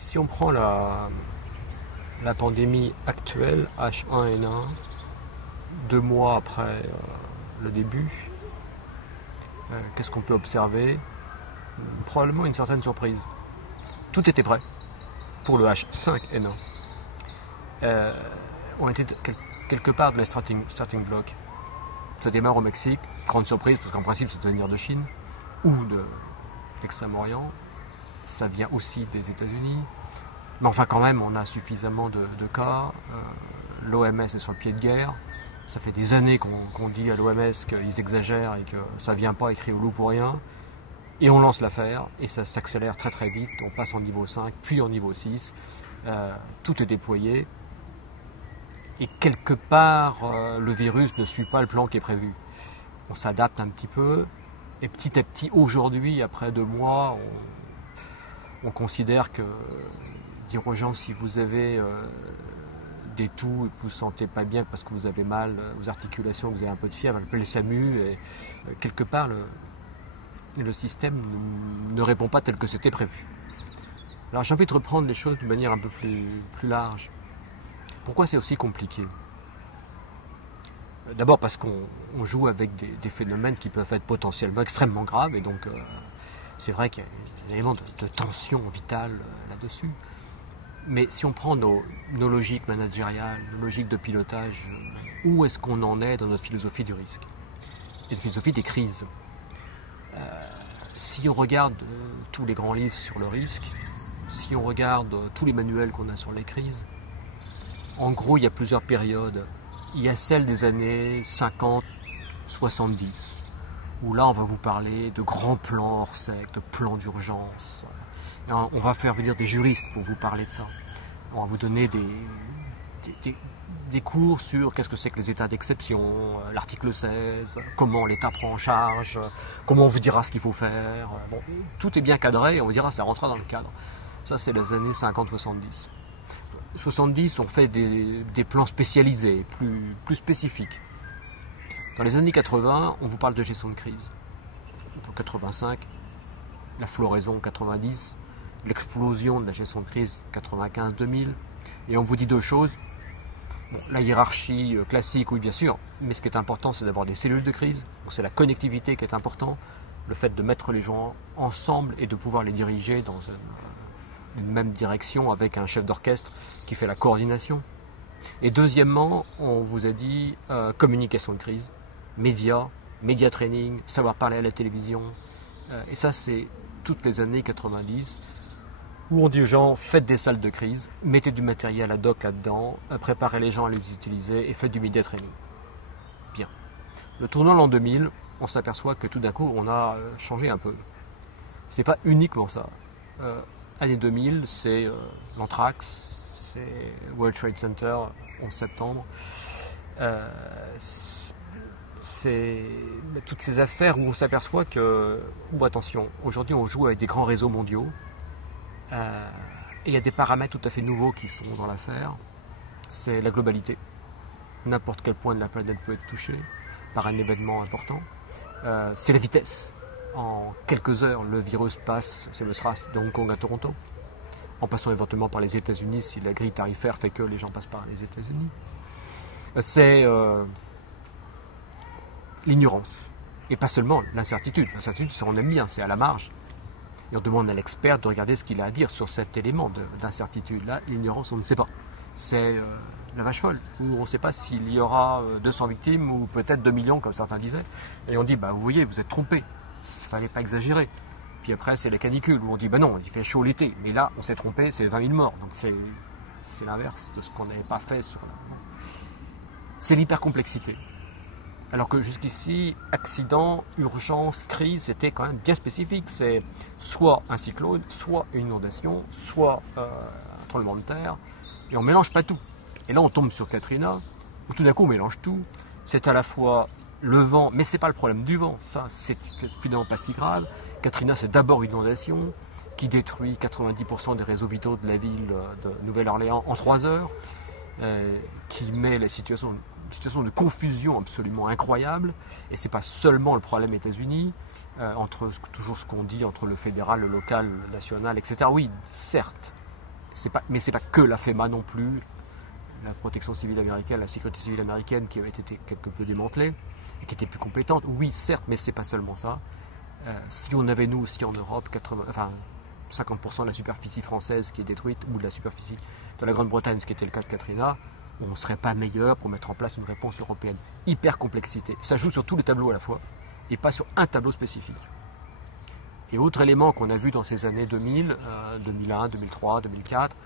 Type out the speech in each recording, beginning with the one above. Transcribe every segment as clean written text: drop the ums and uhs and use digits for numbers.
Si on prend la pandémie actuelle, H1N1, 2 mois après le début, qu'est-ce qu'on peut observer? Probablement une certaine surprise. Tout était prêt pour le H5N1. On était quelque part dans les starting blocks. Ça démarre au Mexique, grande surprise, parce qu'en principe, c'est de venir de Chine ou de l'Extrême-Orient. Ça vient aussi des États-Unis. Mais enfin, quand même, on a suffisamment de cas. L'OMS est sur le pied de guerre. Ça fait des années qu'on dit à l'OMS qu'ils exagèrent et que ça ne vient pas écrit au loup pour rien. Et on lance l'affaire et ça s'accélère très très vite. On passe en niveau 5, puis en niveau 6. Tout est déployé. Et quelque part, le virus ne suit pas le plan qui est prévu. On s'adapte un petit peu. Et petit à petit, aujourd'hui, après 2 mois, on considère que dire aux gens si vous avez des toux et que vous ne sentez pas bien parce que vous avez mal aux articulations, que vous avez un peu de fièvre, appelez le SAMU. Et quelque part, le système ne répond pas tel que c'était prévu. Alors j'ai envie de reprendre les choses d'une manière un peu plus large. Pourquoi c'est aussi compliqué? D'abord parce qu'on joue avec des phénomènes qui peuvent être potentiellement extrêmement graves et donc c'est vrai qu'il y a un élément de tension vitale là-dessus. Mais si on prend nos logiques managériales, nos logiques de pilotage, où est-ce qu'on en est dans notre philosophie du risque et la philosophie des crises? Si on regarde tous les grands livres sur le risque, si on regarde tous les manuels qu'on a sur les crises, en gros, il y a plusieurs périodes. Il y a celle des années 50, 70, où là, on va vous parler de grands plans hors sec, de plans d'urgence. On va faire venir des juristes pour vous parler de ça. On va vous donner des cours sur qu'est-ce que c'est que les états d'exception, l'article 16, comment l'État prend en charge, comment on vous dira ce qu'il faut faire. Bon, tout est bien cadré et on vous dira ça rentrera dans le cadre. Ça, c'est les années 50-70. 70, on fait des plans spécialisés, plus spécifiques. Dans les années 80, on vous parle de gestion de crise. En 85, la floraison 90, l'explosion de la gestion de crise 95-2000. Et on vous dit 2 choses. Bon, la hiérarchie classique, oui bien sûr, mais ce qui est important, c'est d'avoir des cellules de crise. Donc, c'est la connectivité qui est important, le fait de mettre les gens ensemble et de pouvoir les diriger dans une même direction avec un chef d'orchestre qui fait la coordination. Et deuxièmement, on vous a dit communication de crise, média training, savoir parler à la télévision. Et ça, c'est toutes les années 90 où on dit aux gens, faites des salles de crise, mettez du matériel ad hoc là-dedans, préparez les gens à les utiliser et faites du média training. Bien. Le tournant l'an 2000, on s'aperçoit que tout d'un coup, on a changé un peu. C'est pas uniquement ça. Année 2000, c'est l'anthrax, c'est World Trade Center, 11 septembre. C'est toutes ces affaires où on s'aperçoit que, attention, aujourd'hui on joue avec des grands réseaux mondiaux et il y a des paramètres tout à fait nouveaux qui sont dans l'affaire. C'est la globalité. N'importe quel point de la planète peut être touché par un événement important. C'est la vitesse. En quelques heures, le virus passe, c'est le SRAS de Hong Kong à Toronto, en passant éventuellement par les États-Unis si la grille tarifaire fait que les gens passent par les États-Unis. C'est l'ignorance, et pas seulement l'incertitude. L'incertitude, on aime bien, c'est à la marge. Et on demande à l'expert de regarder ce qu'il a à dire sur cet élément d'incertitude. Là, l'ignorance, on ne sait pas. C'est la vache folle, où on ne sait pas s'il y aura 200 victimes ou peut-être 2 millions, comme certains disaient. Et on dit, vous voyez, vous êtes trompés. Il ne fallait pas exagérer. Puis après, c'est la canicule, où on dit, non, il fait chaud l'été. Mais là, on s'est trompé, c'est 20 000 morts. Donc c'est l'inverse de ce qu'on n'avait pas fait. C'est l'hypercomplexité. Alors que jusqu'ici, accident, urgence, crise, c'était quand même bien spécifique. C'est soit un cyclone, soit une inondation, soit un tremblement de terre. Et on ne mélange pas tout. Et là, on tombe sur Katrina, où tout d'un coup, on mélange tout. C'est à la fois le vent, mais ce n'est pas le problème du vent. Ça, c'est finalement pas si grave. Katrina, c'est d'abord une inondation qui détruit 90% des réseaux vitaux de la ville de Nouvelle-Orléans en 3 heures, qui met la situation de confusion absolument incroyable. Et ce n'est pas seulement le problème États-Unis, entre toujours ce qu'on dit entre le fédéral, le local, le national, etc. Oui, certes, mais c'est pas que la FEMA non plus, la protection civile américaine, la sécurité civile américaine qui avait été quelque peu démantelée et qui était plus compétente. Oui, certes, mais c'est pas seulement ça. Si on avait nous aussi en Europe 50% de la superficie française qui est détruite, ou de la superficie de la Grande-Bretagne, ce qui était le cas de Katrina, on ne serait pas meilleur pour mettre en place une réponse européenne. Hyper complexité. Ça joue sur tous les tableaux à la fois, et pas sur un tableau spécifique. Et autre élément qu'on a vu dans ces années 2000, 2001, 2003, 2004,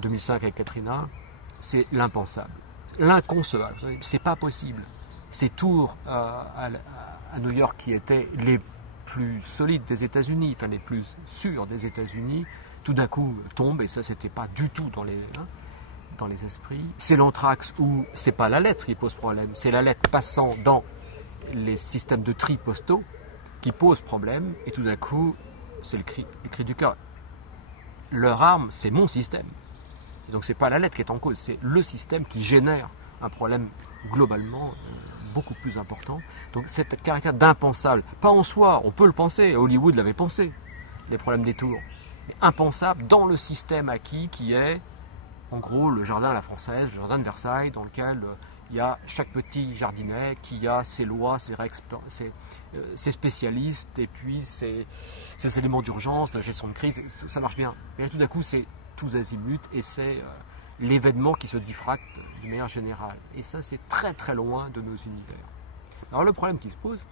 2005 avec Katrina, c'est l'impensable, l'inconcevable. C'est pas possible. Ces tours à New York qui étaient les plus solides des États-Unis, enfin les plus sûrs des États-Unis, tout d'un coup tombent, et ça c'était pas du tout dans les esprits. C'est l'anthrax où c'est pas la lettre qui pose problème, c'est la lettre passant dans les systèmes de tri postaux qui pose problème, et tout d'un coup c'est le cri du cœur. Leur arme, c'est mon système. Et donc c'est pas la lettre qui est en cause, c'est le système qui génère un problème globalement beaucoup plus important. Donc cet caractère d'impensable, pas en soi, on peut le penser, Hollywood l'avait pensé, les problèmes des tours, mais impensable dans le système acquis qui est en gros le jardin à la française, le jardin de Versailles, dans lequel il y a chaque petit jardinet qui a ses lois, ses règles, ses spécialistes, et puis ses éléments d'urgence, de gestion de crise, ça marche bien. Et là tout d'un coup c'est tous azimuts, et c'est l'événement qui se diffracte de manière générale. Et ça, c'est très très loin de nos univers. Alors le problème qui se pose,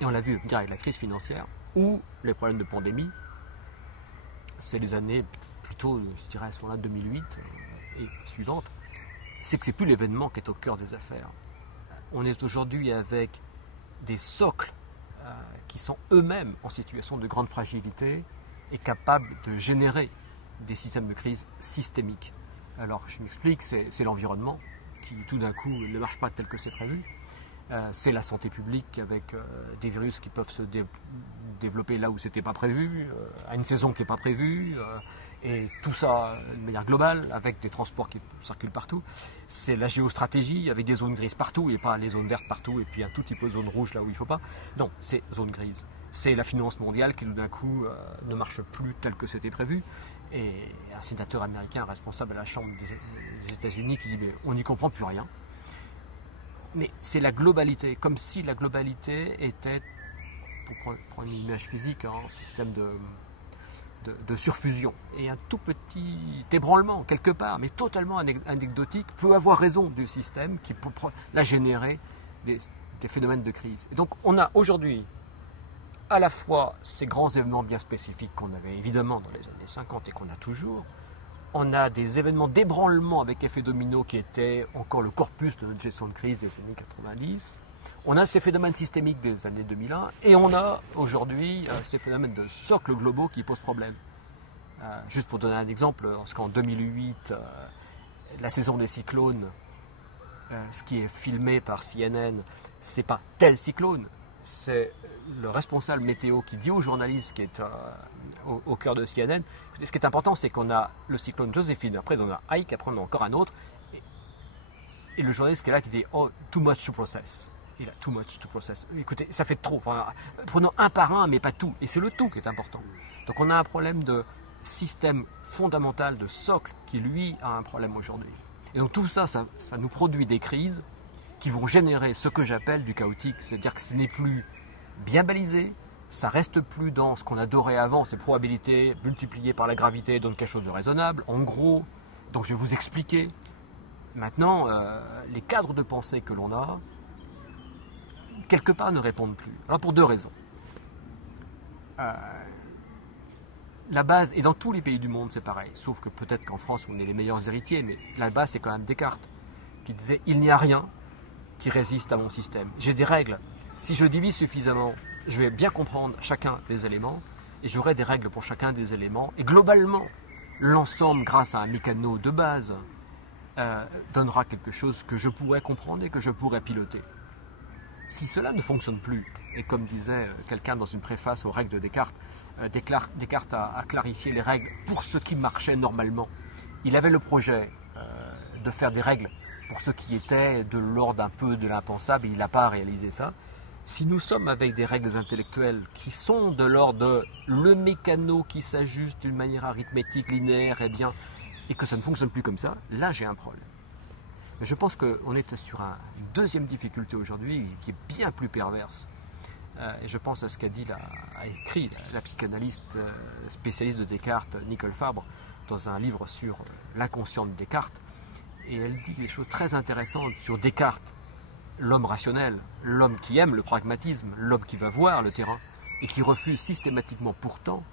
et on l'a vu venir avec la crise financière, ou les problèmes de pandémie, c'est les années plutôt, je dirais à ce moment-là, 2008 et suivantes, c'est que c'est plus l'événement qui est au cœur des affaires. On est aujourd'hui avec des socles qui sont eux-mêmes en situation de grande fragilité et capables de générer des systèmes de crise systémiques. Alors je m'explique, c'est l'environnement qui tout d'un coup ne marche pas tel que c'est prévu. C'est la santé publique avec des virus qui peuvent se développer là où c'était pas prévu, à une saison qui n'est pas prévue, et tout ça de manière globale avec des transports qui circulent partout. C'est la géostratégie avec des zones grises partout et pas les zones vertes partout et puis un tout petit peu de zone rouge là où il ne faut pas. Non, c'est zone grise. C'est la finance mondiale qui tout d'un coup ne marche plus tel que c'était prévu. Et un sénateur américain responsable à la Chambre des États-Unis qui dit mais on n'y comprend plus rien. Mais c'est la globalité, comme si la globalité était, pour prendre une image physique, un système de surfusion. Et un tout petit ébranlement, quelque part, mais totalement anecdotique, peut avoir raison du système qui peut la générer des phénomènes de crise. Et donc on a aujourd'hui à la fois ces grands événements bien spécifiques qu'on avait évidemment dans les années 50 et qu'on a toujours. On a des événements d'ébranlement avec effet domino qui étaient encore le corpus de notre gestion de crise des années 90. On a ces phénomènes systémiques des années 2001 et on a aujourd'hui ces phénomènes de socles globaux qui posent problème. Juste pour donner un exemple, en 2008, la saison des cyclones, ce qui est filmé par CNN, c'est pas tel cyclone, c'est le responsable météo qui dit au journaliste qui est au cœur de CNN, ce qui est important, c'est qu'on a le cyclone Joséphine, après on a Ike, après on a encore un autre, et le journaliste qui est là qui dit « Oh, too much to process ». Il a « too much to process ». Écoutez, ça fait trop. Enfin, prenons un par un, mais pas tout. Et c'est le tout qui est important. Donc on a un problème de système fondamental, de socle, qui lui a un problème aujourd'hui. Et donc tout ça, ça nous produit des crises qui vont générer ce que j'appelle du chaotique. C'est-à-dire que ce n'est plus bien balisé, ça reste plus dans ce qu'on adorait avant, ces probabilités multipliées par la gravité donnent quelque chose de raisonnable. En gros, donc je vais vous expliquer. Maintenant, les cadres de pensée que l'on a, quelque part ne répondent plus. Alors pour deux raisons. La base, et dans tous les pays du monde c'est pareil, sauf que peut-être qu'en France on est les meilleurs héritiers, mais la base c'est quand même Descartes, qui disait « Il n'y a rien qui résiste à mon système. J'ai des règles. Si je divise suffisamment, je vais bien comprendre chacun des éléments, et j'aurai des règles pour chacun des éléments, et globalement, l'ensemble, grâce à un mécano de base, donnera quelque chose que je pourrais comprendre et que je pourrais piloter. Si cela ne fonctionne plus, et comme disait quelqu'un dans une préface aux règles de Descartes, Descartes a clarifié les règles pour ce qui marchait normalement. Il avait le projet de faire des règles pour ce qui était de l'ordre un peu de l'impensable, et il n'a pas réalisé ça. Si nous sommes avec des règles intellectuelles qui sont de l'ordre de le mécano qui s'ajuste d'une manière arithmétique linéaire, et que ça ne fonctionne plus comme ça, là j'ai un problème. Mais je pense qu'on est sur une deuxième difficulté aujourd'hui qui est bien plus perverse. Et je pense à ce a écrit la psychanalyste spécialiste de Descartes, Nicole Fabre, dans un livre sur l'inconscient de Descartes. Et elle dit des choses très intéressantes sur Descartes, l'homme rationnel, l'homme qui aime le pragmatisme, l'homme qui va voir le terrain, et qui refuse systématiquement pourtant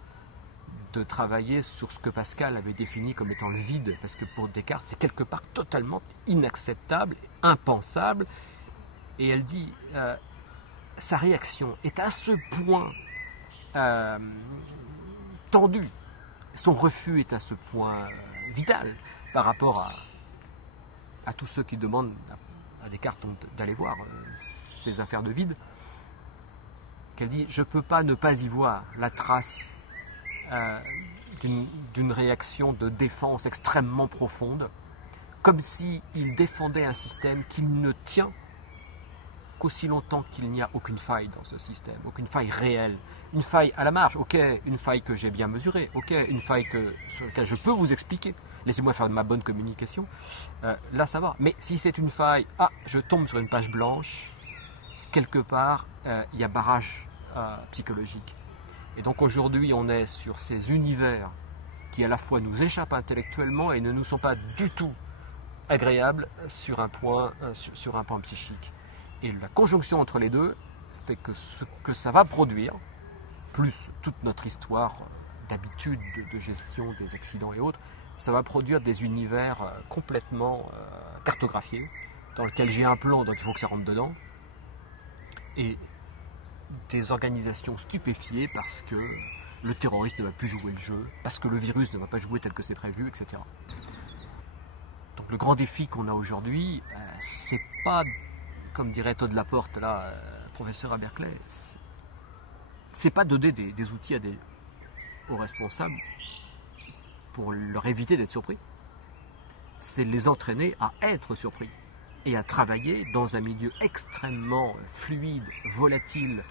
de travailler sur ce que Pascal avait défini comme étant le vide, parce que pour Descartes, c'est quelque part totalement inacceptable, impensable. Et elle dit, sa réaction est à ce point tendue, son refus est à ce point vital par rapport à tous ceux qui demandent à Descartes d'aller voir ces affaires de vide, qu'elle dit, je ne peux pas ne pas y voir la trace d'une réaction de défense extrêmement profonde, comme s'il défendait un système qui ne tient qu'aussi longtemps qu'il n'y a aucune faille dans ce système, aucune faille réelle, une faille à la marge, ok, une faille que j'ai bien mesurée, ok, une faille sur laquelle je peux vous expliquer, laissez-moi faire de ma bonne communication, là ça va. Mais si c'est une faille, je tombe sur une page blanche, quelque part, il y a barrage psychologique. Et donc aujourd'hui, on est sur ces univers qui à la fois nous échappent intellectuellement et ne nous sont pas du tout agréables sur un point psychique. Et la conjonction entre les deux fait que ce que ça va produire, plus toute notre histoire d'habitude, de gestion des accidents et autres, ça va produire des univers complètement cartographiés, dans lesquels j'ai un plan, donc il faut que ça rentre dedans, et des organisations stupéfiées parce que le terroriste ne va plus jouer le jeu, parce que le virus ne va pas jouer tel que c'est prévu, etc. Donc le grand défi qu'on a aujourd'hui, c'est pas, comme dirait Todd Laporte, là, professeur à Berkeley, c'est pas donner des outils aux responsables pour leur éviter d'être surpris. C'est les entraîner à être surpris et à travailler dans un milieu extrêmement fluide, volatile,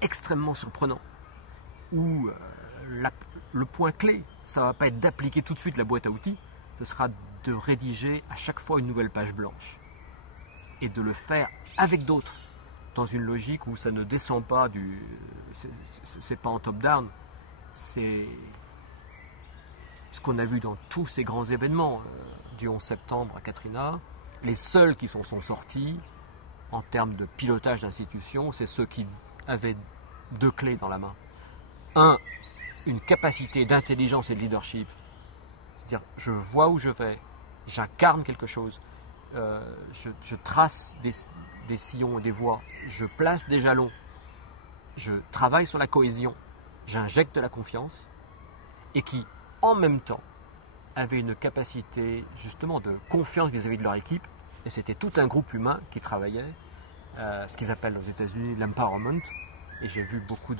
extrêmement surprenant, où le point clé, ça ne va pas être d'appliquer tout de suite la boîte à outils, ce sera de rédiger à chaque fois une nouvelle page blanche et de le faire avec d'autres, dans une logique où ça ne descend pas c'est pas en top-down, c'est ce qu'on a vu dans tous ces grands événements du 11 septembre à Katrina. Les seuls qui sont sortis en termes de pilotage d'institutions, c'est ceux qui avaient deux clés dans la main. Une capacité d'intelligence et de leadership, c'est-à-dire je vois où je vais, j'incarne quelque chose, je trace des sillons et des voies, je place des jalons, je travaille sur la cohésion, j'injecte de la confiance, et qui, en même temps, avaient une capacité justement de confiance vis-à-vis de leur équipe, et c'était tout un groupe humain qui travaillait, ce qu'ils appellent aux États-Unis l'empowerment, et j'ai vu beaucoup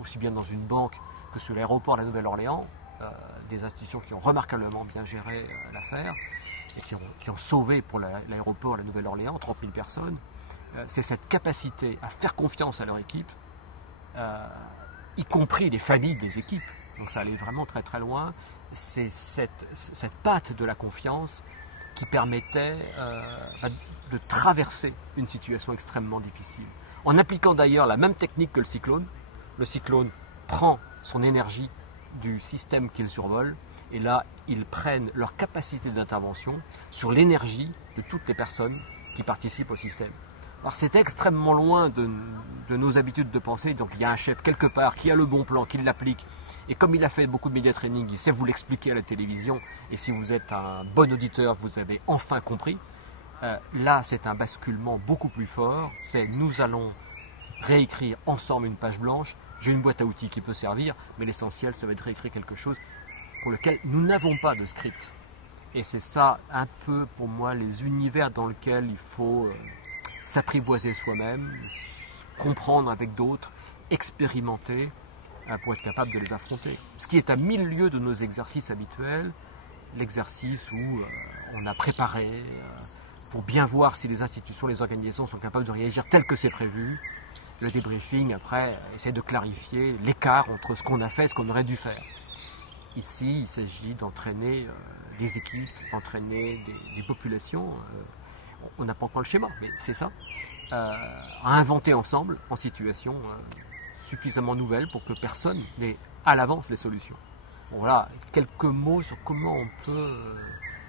aussi bien dans une banque que sur l'aéroport de la Nouvelle-Orléans, des institutions qui ont remarquablement bien géré l'affaire, et qui ont sauvé pour l'aéroport de la Nouvelle-Orléans 30 000 personnes. C'est cette capacité à faire confiance à leur équipe, y compris les familles des équipes, donc ça allait vraiment très très loin. C'est cette patte de la confiance qui permettait de traverser une situation extrêmement difficile. En appliquant d'ailleurs la même technique que le cyclone prend son énergie du système qu'il survole, et là ils prennent leur capacité d'intervention sur l'énergie de toutes les personnes qui participent au système. Alors c'est extrêmement loin de nos habitudes de pensée, donc il y a un chef quelque part qui a le bon plan, qui l'applique, et comme il a fait beaucoup de média training, il sait vous l'expliquer à la télévision, et si vous êtes un bon auditeur, vous avez enfin compris. Là c'est un basculement beaucoup plus fort, c'est nous allons réécrire ensemble une page blanche, j'ai une boîte à outils qui peut servir, mais l'essentiel ça va être réécrire quelque chose pour lequel nous n'avons pas de script. Et c'est ça un peu pour moi les univers dans lesquels il faut s'apprivoiser soi-même, comprendre avec d'autres, expérimenter pour être capable de les affronter. Ce qui est à 1000 lieues de nos exercices habituels, l'exercice où on a préparé pour bien voir si les institutions, les organisations sont capables de réagir tel que c'est prévu. Le débriefing, après, essaie de clarifier l'écart entre ce qu'on a fait et ce qu'on aurait dû faire. Ici, il s'agit d'entraîner des équipes, d'entraîner des populations. On n'a pas encore le schéma, mais c'est ça. À inventer ensemble, en situation suffisamment nouvelle pour que personne n'ait à l'avance les solutions. Bon, voilà, quelques mots sur comment on peut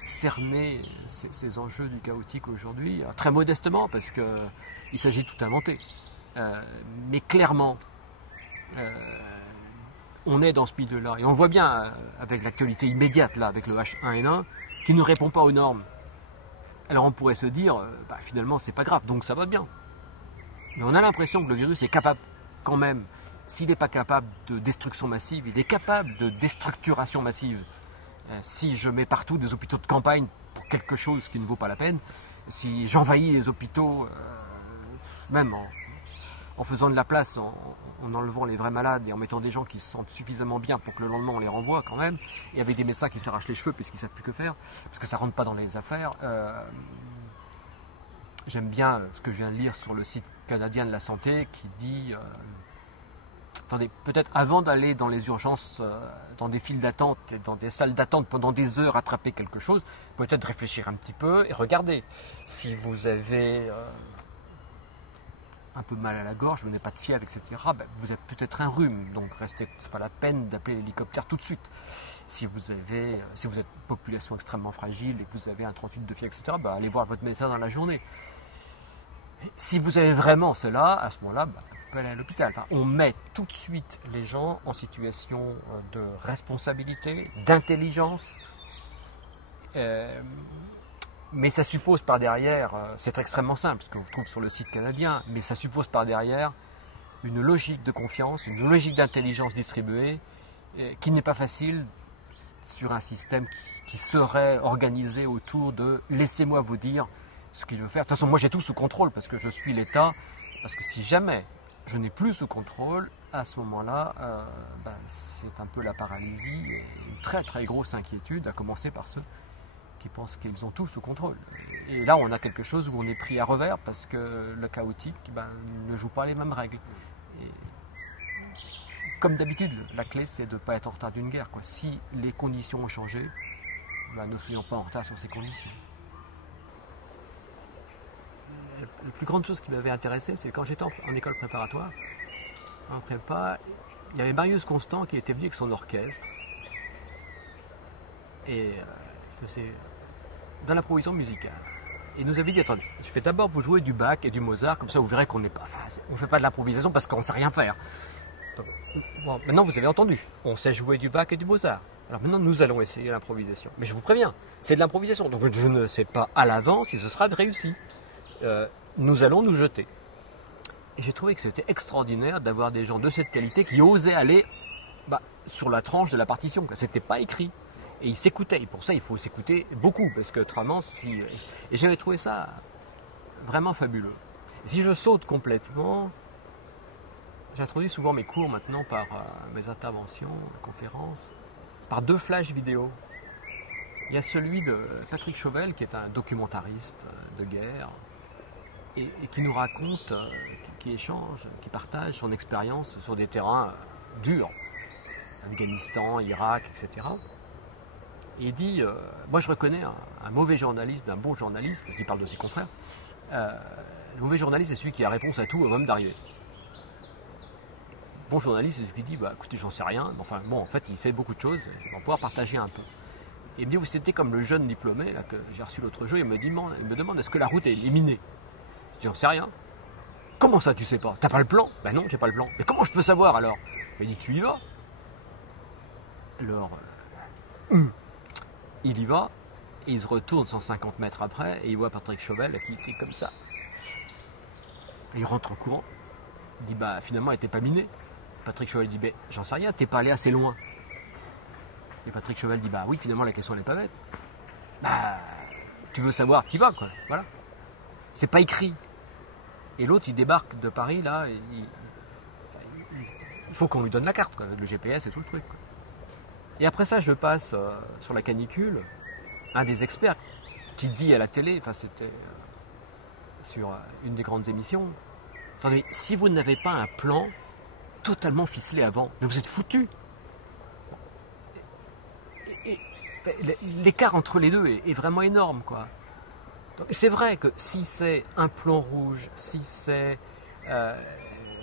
cerner ces enjeux du chaotique aujourd'hui, très modestement, parce qu'il s'agit de tout inventer. Mais clairement, on est dans ce milieu-là. Et on voit bien, avec l'actualité immédiate, là, avec le H1N1, qui ne répond pas aux normes. Alors on pourrait se dire, finalement, c'est pas grave, donc ça va bien. Mais on a l'impression que le virus est capable, quand même, s'il n'est pas capable de destruction massive, il est capable de déstructuration massive. Si je mets partout des hôpitaux de campagne pour quelque chose qui ne vaut pas la peine, si j'envahis les hôpitaux, même en faisant de la place, en enlevant les vrais malades et en mettant des gens qui se sentent suffisamment bien pour que le lendemain on les renvoie quand même, et avec des médecins qui s'arrachent les cheveux puisqu'ils ne savent plus que faire, parce que ça ne rentre pas dans les affaires. J'aime bien ce que je viens de lire sur le site canadien de la santé qui dit attendez, peut-être avant d'aller dans les urgences, dans des files d'attente et dans des salles d'attente pendant des heures attraper quelque chose, peut-être réfléchir un petit peu et regarder. Si vous avez un peu mal à la gorge, vous n'avez pas de fièvre, etc., vous avez peut-être un rhume, donc restez, c'est pas la peine d'appeler l'hélicoptère tout de suite. Si vous êtes population extrêmement fragile et que vous avez un 38 de fièvre, etc., allez voir votre médecin dans la journée. Si vous avez vraiment cela, à ce moment-là, vous pouvez aller à l'hôpital. Enfin, on met tout de suite les gens en situation de responsabilité, d'intelligence, mais ça suppose par derrière, c'est extrêmement simple, ce que vous trouvez sur le site canadien, mais ça suppose par derrière une logique de confiance, une logique d'intelligence distribuée, qui n'est pas facile sur un système qui serait organisé autour de « laissez-moi vous dire ce qu'il veut faire ». De toute façon, moi j'ai tout sous contrôle parce que je suis l'État, parce que si jamais je n'ai plus sous contrôle, à ce moment-là, c'est un peu la paralysie et une très très grosse inquiétude, à commencer par ceux qui pensent qu'ils ont tout sous contrôle. Et là, on a quelque chose où on est pris à revers parce que le chaotique ne joue pas les mêmes règles. Et comme d'habitude, la clé, c'est de ne pas être en retard d'une guerre. Si les conditions ont changé, ne soyons pas en retard sur ces conditions. La plus grande chose qui m'avait intéressé, c'est quand j'étais en école préparatoire, en prépa, il y avait Marius Constant qui était venu avec son orchestre et il faisait dans la provision musicale. Et il nous avait dit, attendez, je vais d'abord vous jouer du Bach et du Mozart, comme ça vous verrez qu'on n'est pas, on fait pas de l'improvisation parce qu'on ne sait rien faire. Donc, bon, maintenant vous avez entendu, on sait jouer du Bach et du Mozart. Alors maintenant nous allons essayer l'improvisation. Mais je vous préviens, c'est de l'improvisation, donc je ne sais pas à l'avance si ce sera réussi. Nous allons nous jeter. Et j'ai trouvé que c'était extraordinaire d'avoir des gens de cette qualité qui osaient aller sur la tranche de la partition. C'était pas écrit. Et ils s'écoutaient. Et pour ça, il faut s'écouter beaucoup. Parce que autrement, Et j'avais trouvé ça vraiment fabuleux. Et si je saute complètement, j'introduis souvent mes cours maintenant par mes interventions, mes conférences, par 2 flashs vidéo. Il y a celui de Patrick Chauvel, qui est un documentariste de guerre, et qui nous raconte, qui échange, qui partage son expérience sur des terrains durs, Afghanistan, Irak, etc. Et il dit, moi je reconnais un mauvais journaliste d'un bon journaliste, parce qu'il parle de ses confrères. Le mauvais journaliste, c'est celui qui a réponse à tout avant même d'arriver. Le bon journaliste, c'est celui qui dit, écoutez, j'en sais rien, mais enfin bon, en fait, il sait beaucoup de choses, il va pouvoir partager un peu. Et il me dit, vous c'était comme le jeune diplômé là, que j'ai reçu l'autre jour, il me demande est-ce que la route est éliminée. Je dis, j'en sais rien. Comment ça, tu sais pas? T'as pas le plan? Ben non, j'ai pas le plan. Mais comment je peux savoir alors? Il dit, tu y vas. Alors, il y va, et il se retourne 150 mètres après, et il voit Patrick Chauvel qui était comme ça. Et il rentre en courant. Il dit, finalement, elle n'était pas minée. Patrick Chauvel dit, j'en sais rien, t'es pas allé assez loin. Et Patrick Chauvel dit, oui, finalement, la question n'est pas bête. Tu veux savoir, t'y vas, quoi. Voilà. C'est pas écrit. Et l'autre, il débarque de Paris, là, et il faut qu'on lui donne la carte, quoi, avec le GPS et tout le truc, quoi. Et après ça, je passe sur la canicule, un des experts qui dit à la télé, enfin c'était sur une des grandes émissions, attendez, si vous n'avez pas un plan totalement ficelé avant, mais vous êtes foutus. L'écart entre les deux est vraiment énorme, quoi. C'est vrai que si c'est un plan rouge, si c'est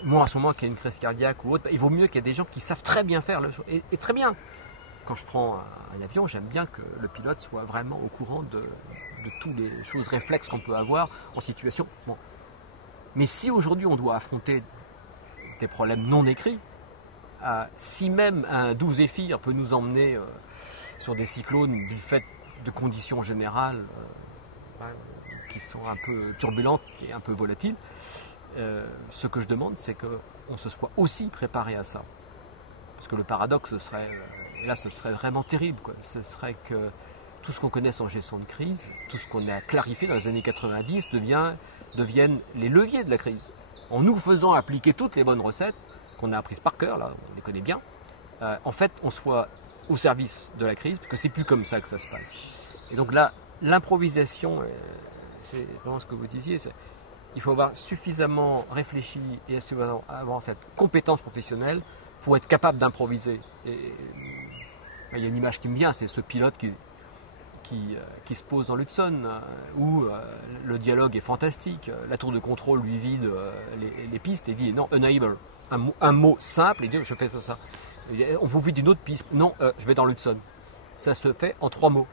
moi en ce moment qui ai une crise cardiaque ou autre, il vaut mieux qu'il y ait des gens qui savent très bien faire le chose. Et très bien. Quand je prends un avion, j'aime bien que le pilote soit vraiment au courant de toutes les choses réflexes qu'on peut avoir en situation. Bon. Mais si aujourd'hui on doit affronter des problèmes non écrits, si même un doux zéphyr peut nous emmener sur des cyclones du fait de conditions générales qui sont un peu turbulentes et un peu volatiles, ce que je demande, c'est qu'on se soit aussi préparé à ça. Parce que le paradoxe, ce serait vraiment terrible, quoi. Ce serait que tout ce qu'on connaisse en gestion de crise, tout ce qu'on a clarifié dans les années 90 deviennent les leviers de la crise. En nous faisant appliquer toutes les bonnes recettes qu'on a apprises par cœur, là, on les connaît bien, en fait, on soit au service de la crise, parce que c'est plus comme ça que ça se passe. Et donc là, l'improvisation, c'est vraiment ce que vous disiez, il faut avoir suffisamment réfléchi et avoir cette compétence professionnelle pour être capable d'improviser. Et il y a une image qui me vient, c'est ce pilote qui se pose dans l'Hudson, où le dialogue est fantastique. La tour de contrôle lui vide les pistes et dit non, unable. Un mot simple, il dit je fais ça. On vous vide une autre piste. Non, je vais dans l'Hudson. Ça se fait en 3 mots.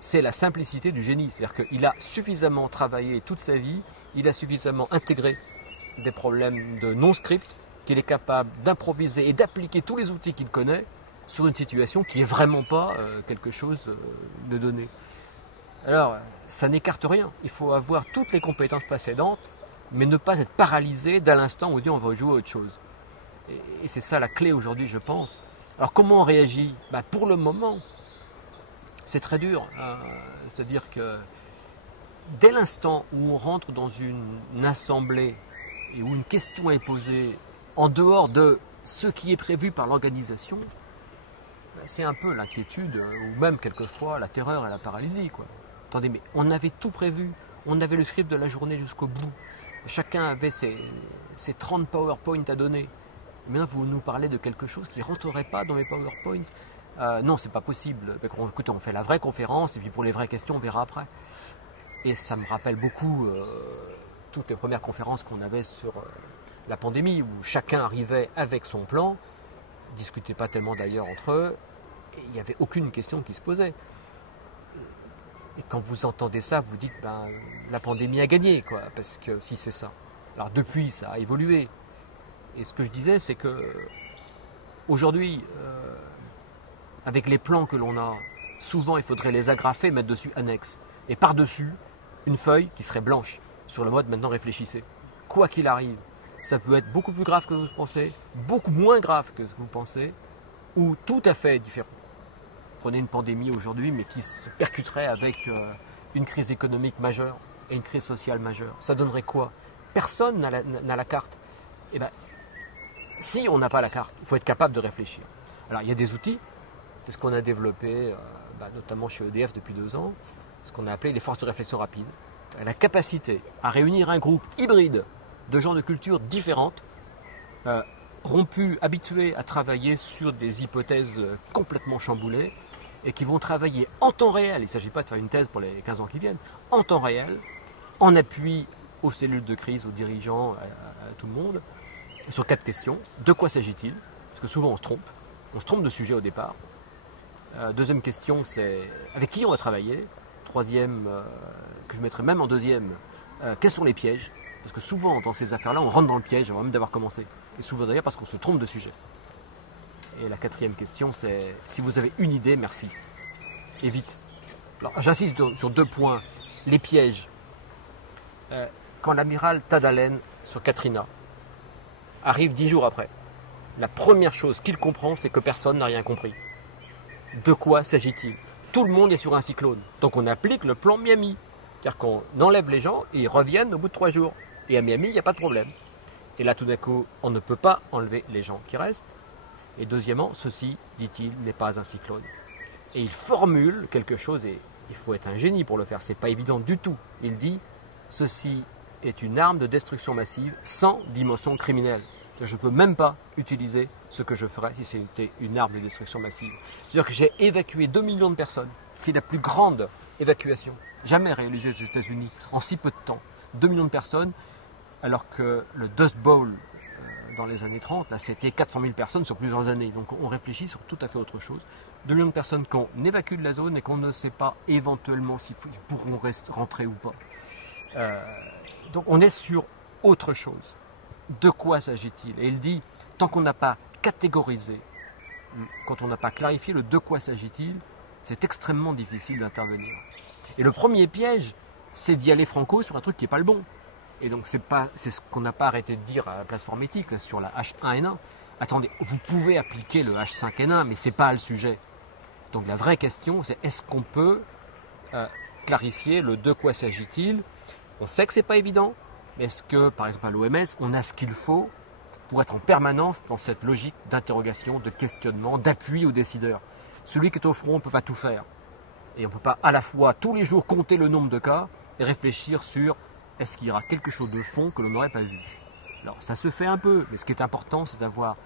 C'est la simplicité du génie. C'est-à-dire qu'il a suffisamment travaillé toute sa vie, il a suffisamment intégré des problèmes de non-script, qu'il est capable d'improviser et d'appliquer tous les outils qu'il connaît sur une situation qui n'est vraiment pas quelque chose de donné. Alors, ça n'écarte rien. Il faut avoir toutes les compétences précédentes, mais ne pas être paralysé dès l'instant où on dit on va jouer à autre chose. Et c'est ça la clé aujourd'hui, je pense. Alors, comment on réagit ? Pour le moment, c'est très dur. C'est-à-dire que dès l'instant où on rentre dans une assemblée et où une question est posée en dehors de ce qui est prévu par l'organisation, c'est un peu l'inquiétude, ou même quelquefois la terreur et la paralysie, quoi. Attendez, mais on avait tout prévu, on avait le script de la journée jusqu'au bout, chacun avait ses 30 PowerPoint à donner. Maintenant, vous nous parlez de quelque chose qui ne rentrerait pas dans mes PowerPoint. Non, c'est pas possible. Écoutez, on fait la vraie conférence, et puis pour les vraies questions, on verra après. Et ça me rappelle beaucoup toutes les premières conférences qu'on avait sur la pandémie, où chacun arrivait avec son plan, ne discutait pas tellement d'ailleurs entre eux, et il n'y avait aucune question qui se posait. Et quand vous entendez ça, vous dites la pandémie a gagné, quoi, parce que si c'est ça. Alors depuis, ça a évolué. Et ce que je disais, c'est que aujourd'hui, avec les plans que l'on a, souvent il faudrait les agrafer, mettre dessus annexe. Et par-dessus, une feuille qui serait blanche, sur le mode maintenant réfléchissez. Quoi qu'il arrive, ça peut être beaucoup plus grave que vous pensez, beaucoup moins grave que ce que vous pensez, ou tout à fait différent. Prenez une pandémie aujourd'hui, mais qui se percuterait avec une crise économique majeure et une crise sociale majeure. Ça donnerait quoi ? Personne n'a la carte. Eh bien, si on n'a pas la carte, il faut être capable de réfléchir. Alors, il y a des outils, c'est ce qu'on a développé, notamment chez EDF depuis 2 ans, ce qu'on a appelé les forces de réflexion rapide. La capacité à réunir un groupe hybride de gens de cultures différentes, rompus, habitués à travailler sur des hypothèses complètement chamboulées, et qui vont travailler en temps réel, il ne s'agit pas de faire une thèse pour les 15 ans qui viennent, en temps réel, en appui aux cellules de crise, aux dirigeants, à tout le monde, sur 4 questions. De quoi s'agit-il ? Parce que souvent on se trompe de sujet au départ. Deuxième question, c'est avec qui on va travailler ? Troisième, que je mettrais même en deuxième, quels sont les pièges ? Parce que souvent dans ces affaires-là, on rentre dans le piège avant même d'avoir commencé. Et souvent d'ailleurs parce qu'on se trompe de sujet. Et la 4e question, c'est si vous avez une idée, merci. Et vite. Alors j'insiste sur 2 points. Les pièges. Quand l'amiral Tadalen sur Katrina arrive 10 jours après, la première chose qu'il comprend, c'est que personne n'a rien compris. De quoi s'agit-il ? Tout le monde est sur un cyclone. Donc on applique le plan Miami. C'est-à-dire qu'on enlève les gens et ils reviennent au bout de 3 jours. Et à Miami, il n'y a pas de problème. Et là, tout d'un coup, on ne peut pas enlever les gens qui restent. Et deuxièmement, ceci, dit-il, n'est pas un cyclone. Et il formule quelque chose, et il faut être un génie pour le faire, c'est pas évident du tout. Il dit, ceci est une arme de destruction massive sans dimension criminelle. Je ne peux même pas utiliser ce que je ferais si c'était une arme de destruction massive. C'est-à-dire que j'ai évacué 2 millions de personnes, qui est la plus grande évacuation jamais réalisée aux États-Unis en si peu de temps. 2 millions de personnes, alors que le Dust Bowl dans les années 30, là, c'était 400 000 personnes sur plusieurs années. Donc on réfléchit sur tout à fait autre chose. 2 millions de personnes qu'on évacue de la zone et qu'on ne sait pas éventuellement s'ils pourront rentrer ou pas. Donc on est sur autre chose. De quoi s'agit-il? Et il dit, tant qu'on n'a pas catégorisé, quand on n'a pas clarifié le de quoi s'agit-il, c'est extrêmement difficile d'intervenir. Et le premier piège, c'est d'y aller franco sur un truc qui n'est pas le bon. Et donc c'est ce qu'on n'a pas arrêté de dire à la plateforme éthique là, sur la H1N1. Attendez, vous pouvez appliquer le H5N1, mais ce n'est pas le sujet. Donc la vraie question, c'est est-ce qu'on peut clarifier le de quoi s'agit-il? On sait que ce n'est pas évident, mais est-ce que, par exemple à l'OMS, on a ce qu'il faut pour être en permanence dans cette logique d'interrogation, de questionnement, d'appui aux décideurs? Celui qui est au front ne peut pas tout faire. Et on ne peut pas à la fois tous les jours compter le nombre de cas et réfléchir sur est-ce qu'il y aura quelque chose de fond que l'on n'aurait pas vu. Alors ça se fait un peu, mais ce qui est important, c'est d'avoir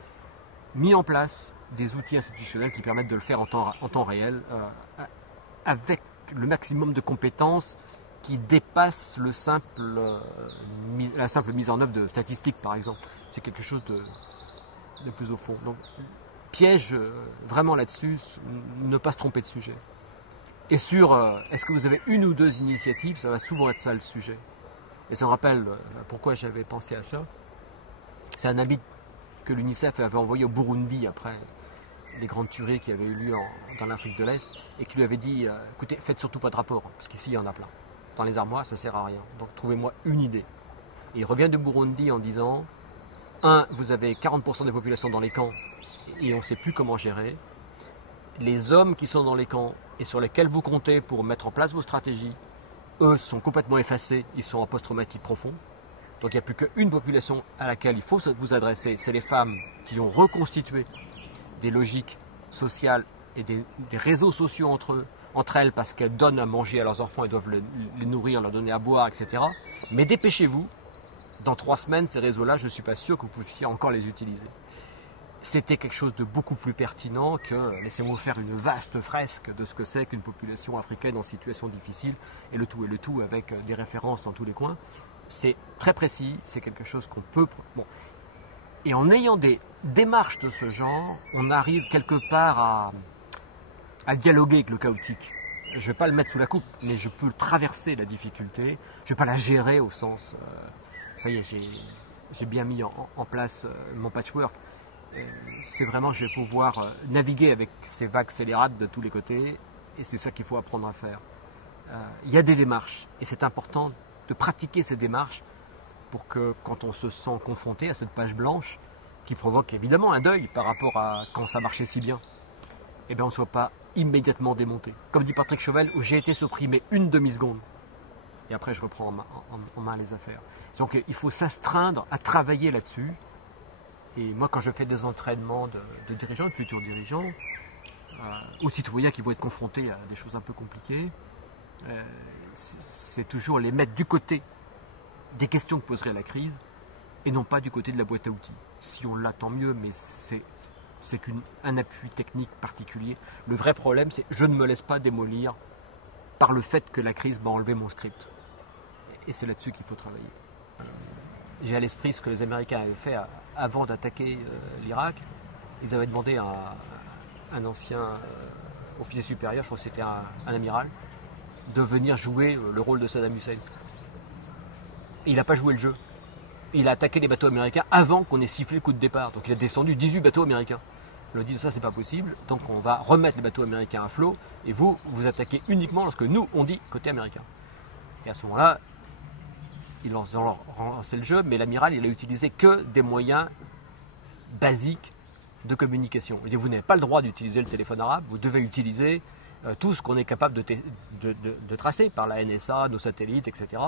mis en place des outils institutionnels qui permettent de le faire en temps réel, avec le maximum de compétences qui dépassent la simple mise en œuvre de statistiques, par exemple. C'est quelque chose de plus au fond. Donc, piège vraiment là-dessus, ne pas se tromper de sujet. Et sur est-ce que vous avez une ou deux initiatives, ça va souvent être ça le sujet. Et ça me rappelle pourquoi j'avais pensé à ça. C'est un habit que l'UNICEF avait envoyé au Burundi après les grandes tueries qui avaient eu lieu dans l'Afrique de l'Est et qui lui avait dit écoutez, faites surtout pas de rapport, parce qu'ici il y en a plein. Dans les armoires, ça sert à rien. Donc trouvez-moi une idée. Et il revient du Burundi en disant vous avez 40% des populations dans les camps et on ne sait plus comment gérer. Les hommes qui sont dans les camps et sur lesquels vous comptez pour mettre en place vos stratégies, eux sont complètement effacés, ils sont en post-traumatique profond. Donc il n'y a plus qu'une population à laquelle il faut vous adresser, c'est les femmes qui ont reconstitué des logiques sociales et des réseaux sociaux entre elles parce qu'elles donnent à manger à leurs enfants et doivent les nourrir, leur donner à boire, etc. Mais dépêchez-vous, dans 3 semaines, ces réseaux-là, je ne suis pas sûr que vous puissiez encore les utiliser. C'était quelque chose de beaucoup plus pertinent que laissez-moi faire une vaste fresque de ce que c'est qu'une population africaine en situation difficile et le tout avec des références dans tous les coins. C'est très précis, c'est quelque chose qu'on peut... Bon. Et en ayant des démarches de ce genre, on arrive quelque part à dialoguer avec le chaotique. Je ne vais pas le mettre sous la coupe, mais je peux traverser la difficulté, je ne vais pas la gérer au sens... ça y est, j'ai bien mis en place mon patchwork. C'est vraiment, je vais pouvoir naviguer avec ces vagues scélérates de tous les côtés, et c'est ça qu'il faut apprendre à faire. Il y a des démarches, et c'est important de pratiquer ces démarches pour que quand on se sent confronté à cette page blanche, qui provoque évidemment un deuil par rapport à quand ça marchait si bien, eh bien on ne soit pas immédiatement démonté. Comme dit Patrick Chauvel, où j'ai été supprimé une demi-seconde, et après je reprends en main les affaires. Donc il faut s'astreindre à travailler là-dessus. Et moi, quand je fais des entraînements de dirigeants, de futurs dirigeants, aux citoyens qui vont être confrontés à des choses un peu compliquées, c'est toujours les mettre du côté des questions que poserait la crise et non pas du côté de la boîte à outils. Si on l'a, tant mieux, mais c'est qu'un appui technique particulier. Le vrai problème, c'est je ne me laisse pas démolir par le fait que la crise m'a enlevé mon script. Et c'est là-dessus qu'il faut travailler. J'ai à l'esprit ce que les Américains avaient fait avant d'attaquer l'Irak. Ils avaient demandé à un ancien officier supérieur, je crois que c'était un amiral, de venir jouer le rôle de Saddam Hussein. Et il n'a pas joué le jeu. Il a attaqué les bateaux américains avant qu'on ait sifflé le coup de départ. Donc il a descendu 18 bateaux américains. Il a dit ça c'est pas possible, donc on va remettre les bateaux américains à flot et vous attaquez uniquement lorsque nous on dit côté américain. Et à ce moment-là, ils ont lancé le jeu, mais l'amiral il a utilisé que des moyens basiques de communication. Il dit vous n'avez pas le droit d'utiliser le téléphone arabe, vous devez utiliser tout ce qu'on est capable de tracer par la NSA, nos satellites, etc.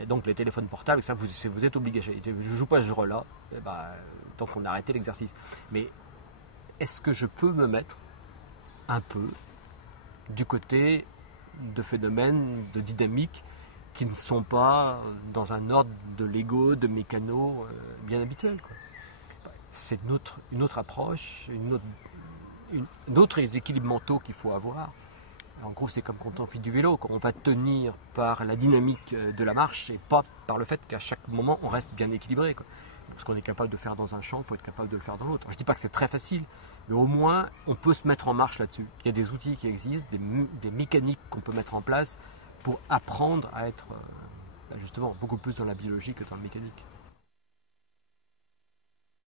Et donc les téléphones portables, ça, vous êtes obligé. Je ne joue pas ce jeu-là, tant qu'on a arrêté l'exercice. Mais est-ce que je peux me mettre un peu du côté de phénomènes, de dynamiques qui ne sont pas dans un ordre de Lego, de mécano bien habituel, quoi. C'est une autre approche, d'autres équilibres mentaux qu'il faut avoir. En gros, c'est comme quand on fait du vélo, quand on va tenir par la dynamique de la marche et pas par le fait qu'à chaque moment on reste bien équilibré, quoi. Ce qu'on est capable de faire dans un champ, il faut être capable de le faire dans l'autre. Je ne dis pas que c'est très facile, mais au moins on peut se mettre en marche là-dessus. Il y a des outils qui existent, des mécaniques qu'on peut mettre en place pour apprendre à être justement beaucoup plus dans la biologie que dans la mécanique.